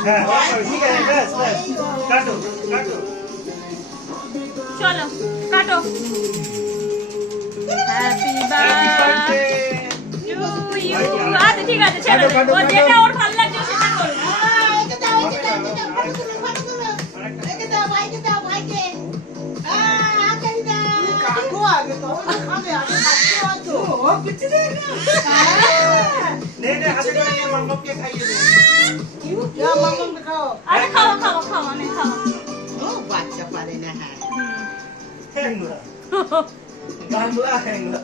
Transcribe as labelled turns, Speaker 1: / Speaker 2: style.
Speaker 1: হ্যাঁ ঠিক আছে ব্যাস ব্যাস কাটো কাটো
Speaker 2: চলো কাটো হ্যাপি বার্থডে টু ইউ আচ্ছা ঠিক আছে ছেড়ে ও যেটা ওর ভালো লাগছে সেটা করো।
Speaker 1: নে নে হাতে করে নিয়ে খাইয়ে দে
Speaker 2: আরে খাও খাও খাও অনেক খাও।
Speaker 3: ও, বাচ্চা পারে না হ্যাঁ।
Speaker 1: হ্যাংলা বাংলা হ্যাংলা